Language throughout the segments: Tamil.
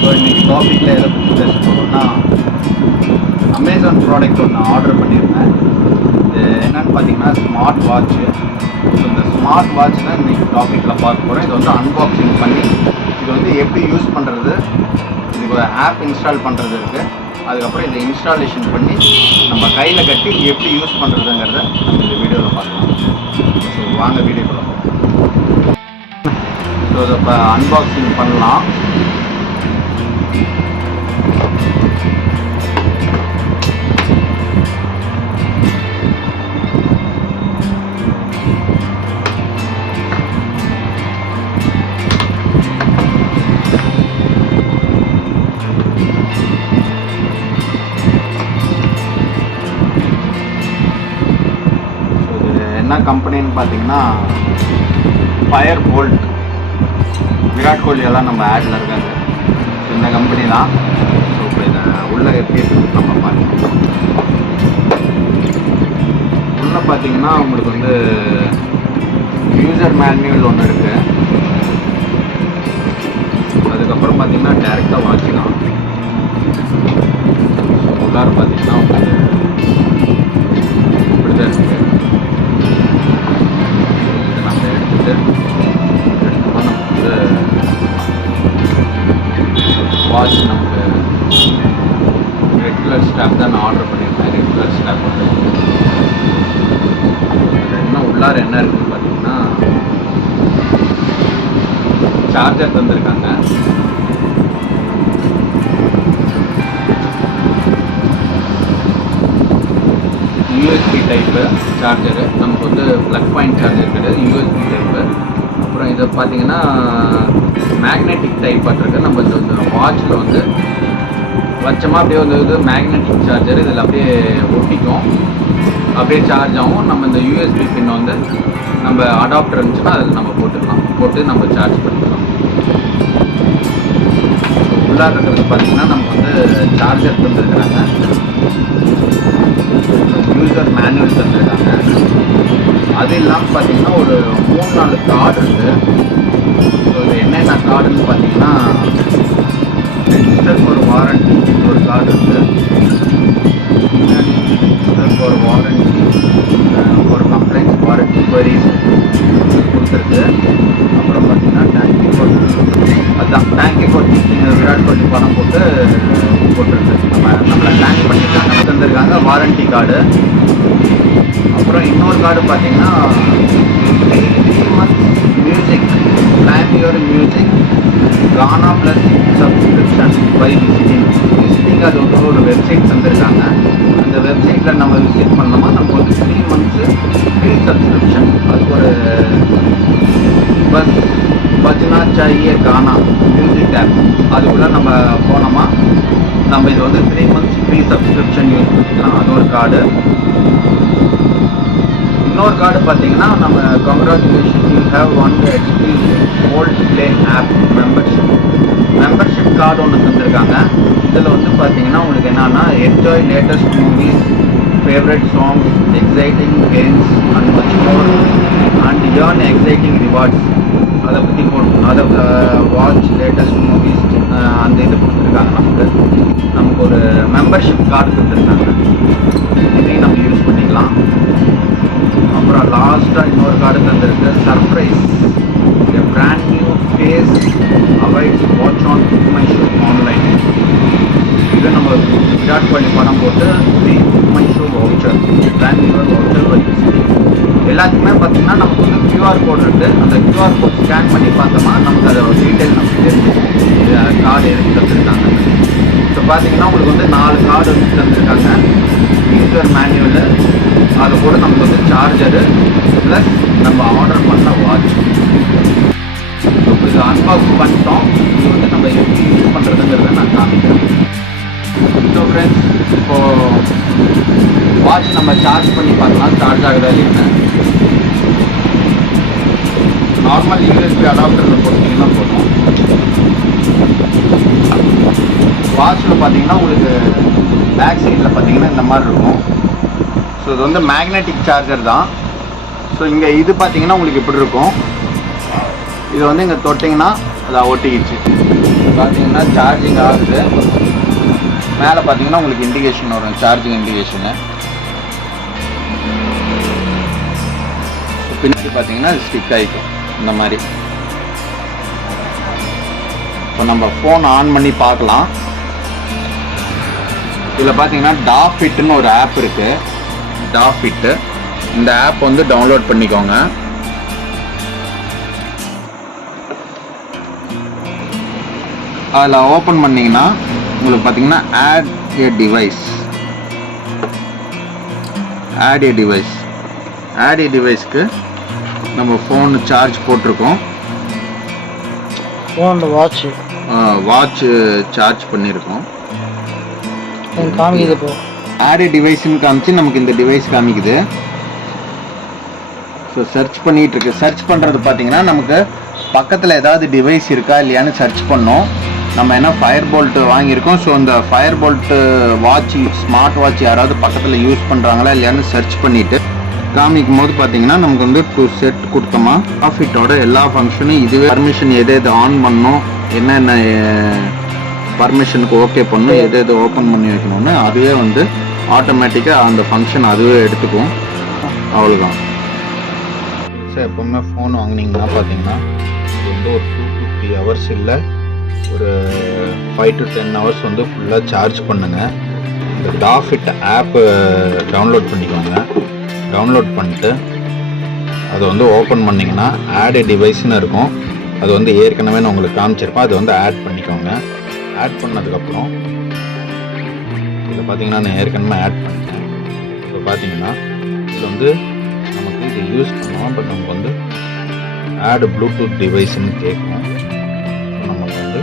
ஸோ இன்றைக்கி டாப்பிக்கில் எதை பற்றி பேச போகிறோம்னா, அமேசான் ப்ராடக்ட் ஒன்று ஆர்டர் பண்ணியிருந்தேன். இது என்னென்னு பார்த்தீங்கன்னா ஸ்மார்ட் வாட்ச்சு. ஸோ இந்த ஸ்மார்ட் வாட்ச் தான் இன்றைக்கி டாப்பிக்கில் பார்க்க போகிறோம். இது வந்து அன்பாக்சிங் பண்ணி இது வந்து எப்படி யூஸ் பண்ணுறது, இதுக்கு ஒரு ஆப் இன்ஸ்டால் பண்ணுறது இருக்குது. அதுக்கப்புறம் இதை இன்ஸ்டாலேஷன் பண்ணி நம்ம கையில் கட்டி எப்படி யூஸ் பண்ணுறதுங்கிறத நம்ம இந்த வீடியோவில் பார்க்கலாம். ஸோ வாங்க வீடியோ போகலாம். ஸோ இதை இப்போ அன்பாக்சிங் பண்ணலாம். என்ன கம்பெனின்னு பார்த்தீங்கன்னா ஃபயர் போல்ட். விராட் கோலி எல்லாம் நம்ம ஆடில் இருக்காங்க. ஸோ இந்த கம்பெனி தான். ஸோ இப்போ இதை உள்ளே எப்படி இருக்குது நம்ம பார்க்கலாம். உள்ளே பார்த்தீங்கன்னா உங்களுக்கு வந்து யூசர் மேனுவல் ஒன்று இருக்குது. அதுக்கப்புறம் பார்த்தீங்கன்னா டேரெக்டாக வாட்சிக்கலாம். ஸோ உள்ளார பார்த்தீங்கன்னா உங்களுக்கு இப்படி தான் இருக்குது. எடுத்தோம்னா நமக்கு வாட்ச் நமக்கு ரெட் கலர் ஸ்டாப் தான் நான் ஆர்டர் பண்ணியிருந்தேன். ரெட் கலர் ஸ்டாப் வந்து இன்னும் உள்ளார என்ன இருக்குன்னு பார்த்தீங்கன்னா சார்ஜர் தந்திருக்காங்க. USB type charger. நமக்கு வந்து ப்ளக் பாயிண்ட் சார்ஜர் கிடையாது, யூஎஸ்பி டைப்பு. அப்புறம் இதை பார்த்தீங்கன்னா மேக்னெட்டிக் டைப் இருக்குது. நம்ம இந்த வாட்சில் வந்து வச்சமாக அப்படியே வந்து இது மேக்னெட்டிக் சார்ஜர். இதில் அப்படியே ஒட்டிக்கும், அப்படியே சார்ஜ் ஆகும். நம்ம இந்த யூஎஸ்பி பின் வந்து நம்ம அடாப்டர் இருந்துச்சுன்னா அதில் நம்ம போட்டு நம்ம சார்ஜ் பண்ணிக்கலாம். உள்ளார இருக்கிறது பார்த்தீங்கன்னா நம்ம வந்து சார்ஜர் தந்துருக்குறாங்க, யூசர் மேனுவல் தந்துருக்காங்க. அது இல்லாமல் பார்த்தீங்கன்னா ஒரு 3-4 கார்டு இருக்குது. ஸோ இது என்னென்ன கார்டுன்னு பார்த்தீங்கன்னா ரெஜிஸ்டர் ஃபார் வாரண்டி ஒரு கார்டு இருக்குது. Register for warranty for complaints warranty queries கொடுத்துருக்கு. அப்புறம் பார்த்தீங்கன்னா தேங்க்யூ ஃபார் விராட் கோலி பணம் போட்டுருக்கு. நம்மளை தேங்க் பண்ணியிருக்காங்க, தந்துருக்காங்க வாரண்டி கார்டு. அப்புறம் இன்னொரு கார்டு பார்த்தீங்கன்னா 3 months music plan your music Gaana plus subscription by visiting. அது வந்து ஒரு வெப்சைட் தந்திருக்காங்க. அந்த வெப்சைட்டில் நம்ம விசிட் பண்ணோமா நமக்கு வந்து 3 months ஃப்ரீ சப்ஸ்கிரிப்ஷன். அதுக்கு ஒரு பஜ்னா சாயே கானா மியூசிக் ஆப் அதுக்குள்ளே நம்ம போனோமா நம்ம இது வந்து 3 months ஃப்ரீ சப்ஸ்கிரிப்ஷன் யூஸ் பண்ணிக்கலாம். அது ஒரு கார்டு. இன்னொரு கார்டு பார்த்தீங்கன்னா நம்ம congratulation you have won the exclusive bolt play app membership card ஒன்று தந்துருக்காங்க. இதில் வந்து பார்த்தீங்கன்னா உங்களுக்கு என்னன்னா enjoy latest movies, favourite songs, exciting games and much more and earn exciting rewards. அதை பற்றி அதை வாட்ச் லேட்டஸ்ட் மூவிஸ் அந்த இது கொடுத்துருக்காங்க. நமக்கு ஒரு மெம்பர்ஷிப் கார்டு கொடுத்துருக்காங்க. இதையும் நம்ம யூஸ் பண்ணிக்கலாம். அப்புறம் லாஸ்ட்டாக இன்னொரு கார்டு தந்துருக்கு, surprise a brand new face awaits watch on Book My Show online. இது நம்ம விராட் கோலி பணம் போட்டு free Book My Show voucher brand new voucher by visiting. எல்லாத்துக்குமே பார்த்தீங்கன்னா நமக்கு வந்து QR கோட் இருக்குது. அந்த QR கோட் ஸ்கேன் பண்ணி பார்த்தோம்னா நமக்கு அதோட டீட்டெயில் நமக்கு தெரிஞ்சுக்கும் கார்டு எதுக்கு தந்துருக்காங்க. ஸோ பார்த்தீங்கன்னா உங்களுக்கு வந்து 4 கார்டு வந்து தந்துருக்காங்க. யூசர் மேனுவலு, அது கூட நமக்கு வந்து சார்ஜரு ப்ளஸ் நம்ம ஆர்டர் பண்ண வாட்ச். இது அன்பாக்ஸ் பண்ணிட்டோம். இது வந்து நம்ம எப்படி யூஸ் பண்ணுறதுங்கிறத நான் காமிக்கிறேன். ஸோ ஃப்ரெண்ட்ஸ், இப்போது வாட்ச் நம்ம சார்ஜ் பண்ணி பார்க்கலாம் சார்ஜ் ஆகுதா இல்லைன்னு. நார்மல் யூஎஸ்பி அடாப்டரில் போட்டிங்கன்னா போதும். வாட்சில் பார்த்தீங்கன்னா உங்களுக்கு பேக் சைடில் பார்த்தீங்கன்னா இந்த மாதிரி இருக்கும். ஸோ இது வந்து மேக்னெட்டிக் சார்ஜர் தான். ஸோ இங்கே இது பார்த்தீங்கன்னா உங்களுக்கு இப்படி இருக்கும். இது வந்து இங்கே தொட்டிங்கன்னா அதை ஒட்டிக்கிச்சு. பார்த்தீங்கன்னா சார்ஜிங் ஆகுது. மேலே பார்த்தீங்கன்னா உங்களுக்கு இண்டிகேஷன் வரும், சார்ஜிங் இண்டிகேஷனு. பின்னாடி பார்த்தீங்கன்னா அது ஸ்டிக் ஆகிக்கும் இந்த மாதிரி. இப்போ நம்ம ஃபோன் ஆன் பண்ணி பார்க்கலாம். இதில் பார்த்தீங்கன்னா டாஃபிட்னு ஒரு ஆப் இருக்குது. டாஃபிட்டு இந்த ஆப் வந்து டவுன்லோட் பண்ணிக்கோங்க. அதில் ஓப்பன் பண்ணிங்கன்னா உங்களுக்கு பார்த்தீங்கன்னா ஆட் ஏ டிவைஸ்க்கு நம்ம ஃபோன் சார்ஜ் போட்டிருக்கோம். ஃபோனில் வாட்ச் சார்ஜ் பண்ணியிருக்கோம். காமிக்குது. இப்போ ஆட் ஏ டிவைஸ்ன்னு காமிச்சு நமக்கு இந்த டிவைஸ் காமிக்குது. ஸோ சர்ச் பண்ணிகிட்டு இருக்கு. சர்ச் பண்ணுறது பார்த்தீங்கன்னா நமக்கு பக்கத்தில் ஏதாவது டிவைஸ் இருக்கா இல்லையான்னு சர்ச் பண்ணோம். நம்ம என்ன ஃபயர் போல்ட் வாங்கியிருக்கோம். ஸோ இந்த fire bolt watch, smart watch யாராவது பக்கத்தில் யூஸ் பண்ணுறாங்களா இல்லையான்னு சர்ச் பண்ணிவிட்டு காமிக்கும் போது பார்த்தீங்கன்னா நமக்கு வந்து 2 செட் கொடுத்தோமா. டாஃபிட்டோட எல்லா ஃபங்க்ஷனும் இதுவே பர்மிஷன் எது ஆன் பண்ணணும், என்னென்ன பர்மிஷனுக்கு ஓகே பண்ணணும், எது ஓப்பன் பண்ணி வைக்கணும்னு அதுவே வந்து ஆட்டோமேட்டிக்காக அந்த ஃபங்க்ஷன் அதுவே எடுத்துக்கும். அவ்வளோதான். சார் எப்போவுமே ஃபோன் வாங்கினீங்கன்னா பார்த்தீங்கன்னா இது வந்து ஒரு 2 to 3 ஹவர்ஸ் இல்லை ஒரு 5 to 10 ஹவர்ஸ் வந்து ஃபுல்லாக சார்ஜ் பண்ணுங்கள். இந்த டாஃபிட் ஆப்பு டவுன்லோட் பண்ணிக்கோங்க. டவுன்லோட் பண்ணிட்டு அதை வந்து ஓப்பன் பண்ணிங்கன்னா ஆட் ஏ டிவைஸ்னு இருக்கும். அது வந்து ஏற்கனவே நான் உங்களுக்கு காமிச்சிருப்பேன். அதை வந்து ஆட் பண்ணிக்கோங்க. ஆட் பண்ணதுக்கப்புறம் இதில் பார்த்தீங்கன்னா நான் ஏற்கனவே ஆட் பண்ணிட்டேன். இப்போ பார்த்தீங்கன்னா இது வந்து நமக்கு இது யூஸ் பண்ணுவோம். பட் நமக்கு வந்து ஆட் ப்ளூடூத் டிவைஸ்ன்னு கேட்கும். நமக்கு வந்து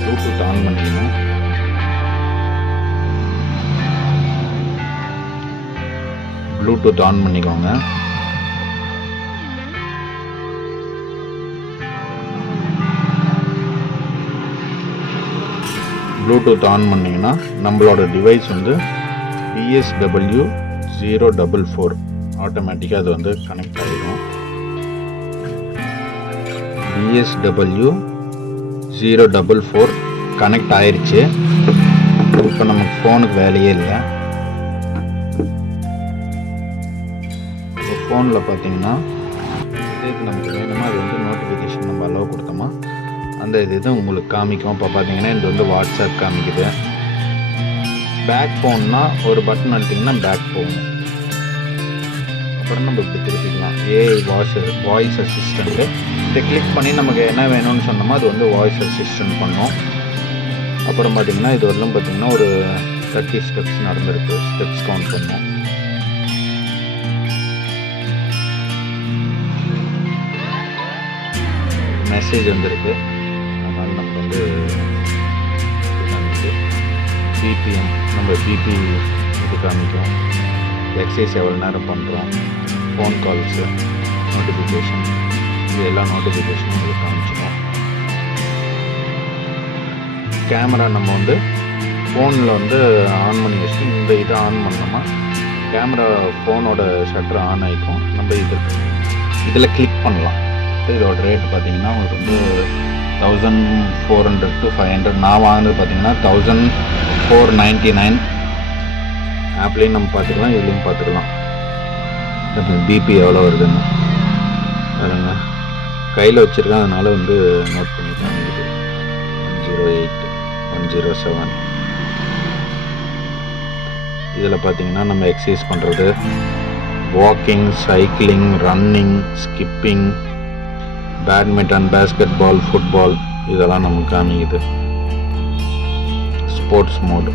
ப்ளூடூத் ஆன் பண்ணிக்கணும். ப்ளூடூத் ஆன் பண்ணிக்கோங்க. ப்ளூடூத் ஆன் பண்ணிங்கன்னா நம்மளோட டிவைஸ் வந்து BSW044 ஆட்டோமேட்டிக்காக அது வந்து கனெக்ட் ஆகிடும். BSW044 கனெக்ட் ஆயிடுச்சு. இப்போ நமக்கு ஃபோனுக்கு வேலையே இல்லை. இப்போ ஃபோனில் பார்த்தீங்கன்னா இது நமக்கு வேணுமா அது வந்து நோட்டிஃபிகேஷன் நம்ம அலோவ் கொடுத்தோமா அந்த இது உங்களுக்கு காமிக்கும். இப்போ பார்த்தீங்கன்னா இது வந்து வாட்ஸ்அப் காமிக்குது. பேக் ஃபோன்னா ஒரு பட்டன் அழுத்திங்கன்னா பேக் போகும். அப்புறம் நம்ம இப்படி திருப்பிக்கலாம். வாய்ஸ் அசிஸ்டண்ட்டு இதை கிளிக் பண்ணி நமக்கு என்ன வேணும்னு சொன்னோமோ அது வந்து வாய்ஸ் அசிஸ்டன்ட் பண்ணோம். அப்புறம் பார்த்தீங்கன்னா இது வரலாம் பார்த்தீங்கன்னா ஒரு 30 ஸ்டெப்ஸ் நடந்திருக்கு. ஸ்டெப்ஸ் கவுண்ட் பண்ணோம். மெசேஜ் வந்திருக்கு. அதனால் நம்ம வந்து பிபிஎம் நம்ம பிபி இது காமிக்கும். எக்ஸசைஸ் எவ்வளோ நேரம் பண்ணுறோம், ஃபோன் கால்ஸு, நோட்டிஃபிகேஷன், இது எல்லா நோட்டிஃபிகேஷனும் உங்களுக்கு காமிச்சிடும். கேமரா நம்ம வந்து ஃபோனில் வந்து ஆன் பண்ணி வச்சுட்டு இந்த இதை ஆன் பண்ணோமா கேமரா ஃபோனோட ஷட்டர் ஆன் ஆகிக்கும். நம்ம இதில் கிளிக் பண்ணலாம். இதோட ரேட்டு பார்த்தீங்கன்னா உங்களுக்கு வந்து 1400 to 500. நான் வாங்கினது பார்த்தீங்கன்னா 1499. ஆப்லேயும் நம்ம பார்த்துக்கலாம், இதுலேயும் பார்த்துக்கலாம். பிபி எவ்வளோ வருதுன்னு பாருங்க. கையில் வச்சுருக்கேன், அதனால் வந்து நோட் பண்ணிக்கலாம். 108, 107. இதில் பார்த்தீங்கன்னா நம்ம எக்ஸசைஸ் பண்ணுறது, walking, cycling, running, skipping, badminton, basketball, football இதெல்லாம் நமக்கு காமிக்குது. ஸ்போர்ட்ஸ் மோடு,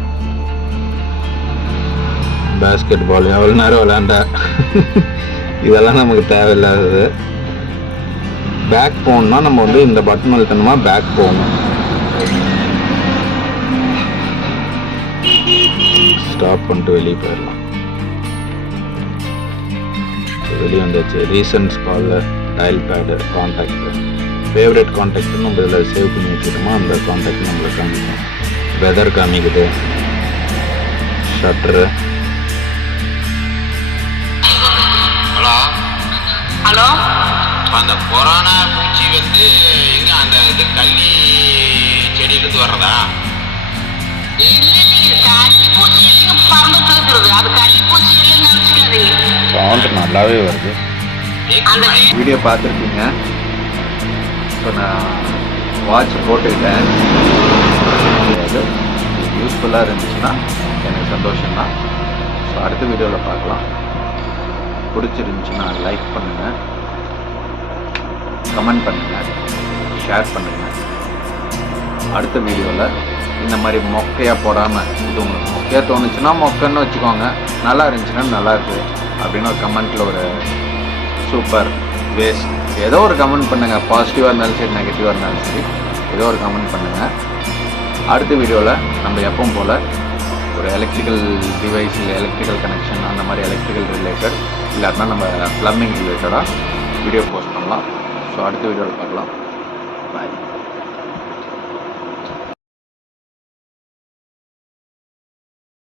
பேஸ்கெட் பால் எவ்வளோ நேரம் விளையாண்ட இதெல்லாம் நமக்கு தேவையில்லாதது. பேக் போகணுன்னா நம்ம வந்து இந்த பட்டன் அழுத்தணுமா பேக் போகணும். ஸ்டாப் பண்ணிட்டு வெளியே போயிடலாம். வெளியே வந்தாச்சு. ரீசன்ட்ஸ் கால், டயல் பேடு, கான்டாக்டு, ஃபேவரட் கான்டாக்ட்னு நம்ம இதில் சேவ் பண்ணி வச்சுட்டோமா அந்த கான்டாக்ட் நம்மளுக்கு காமிக்கும். வெதர் காமிக்குது, ஷட்டரு. ஹலோ, அந்த கொரோனா பூச்சி வந்து எங்க அந்த இது கள்ளி போதா? சவுண்ட் நல்லாவே வருது. வீடியோ பார்த்துருக்கீங்க. இப்போ நான் வாட்ச் போட்டுக்கிட்டேன். யூஸ்ஃபுல்லாக இருந்துச்சுன்னா எனக்கு சந்தோஷம்தான். ஸோ அடுத்த வீடியோவில் பார்க்கலாம். பிடிச்சிருந்துச்சுன்னா லைக் பண்ணுங்கள், கமெண்ட் பண்ணுங்கள், ஷேர் பண்ணுங்கள். அடுத்த வீடியோவில் இந்த மாதிரி மொக்கையாக போடாமல், இது உங்களுக்கு மொக்கையாக தோணுச்சுன்னா மொக்கைன்னு வச்சுக்கோங்க, நல்லா இருந்துச்சுன்னா நல்லா இருக்குது அப்படின்னு ஒரு கமெண்ட்டில் ஒரு சூப்பர் வேஸ்ட் ஏதோ ஒரு கமெண்ட் பண்ணுங்கள். பாசிட்டிவாக இருந்தாலும் சரி, நெகட்டிவாக இருந்தாலும் சரி, ஏதோ ஒரு கமெண்ட் பண்ணுங்கள். அடுத்த வீடியோவில் நம்ம எப்பவும் போல் ஒரு எலக்ட்ரிக்கல் டிவைஸ் இல்லை எலக்ட்ரிக்கல் கனெக்ஷன் அந்த மாதிரி எலக்ட்ரிக்கல் ரிலேட்டட் இல்லாட்டினா நம்ம ப்ளம்பிங் ரிலேட்டடாக வீடியோ போஸ்ட் பண்ணலாம். ஸோ அடுத்த வீடியோவில் பார்க்கலாம். பாய்.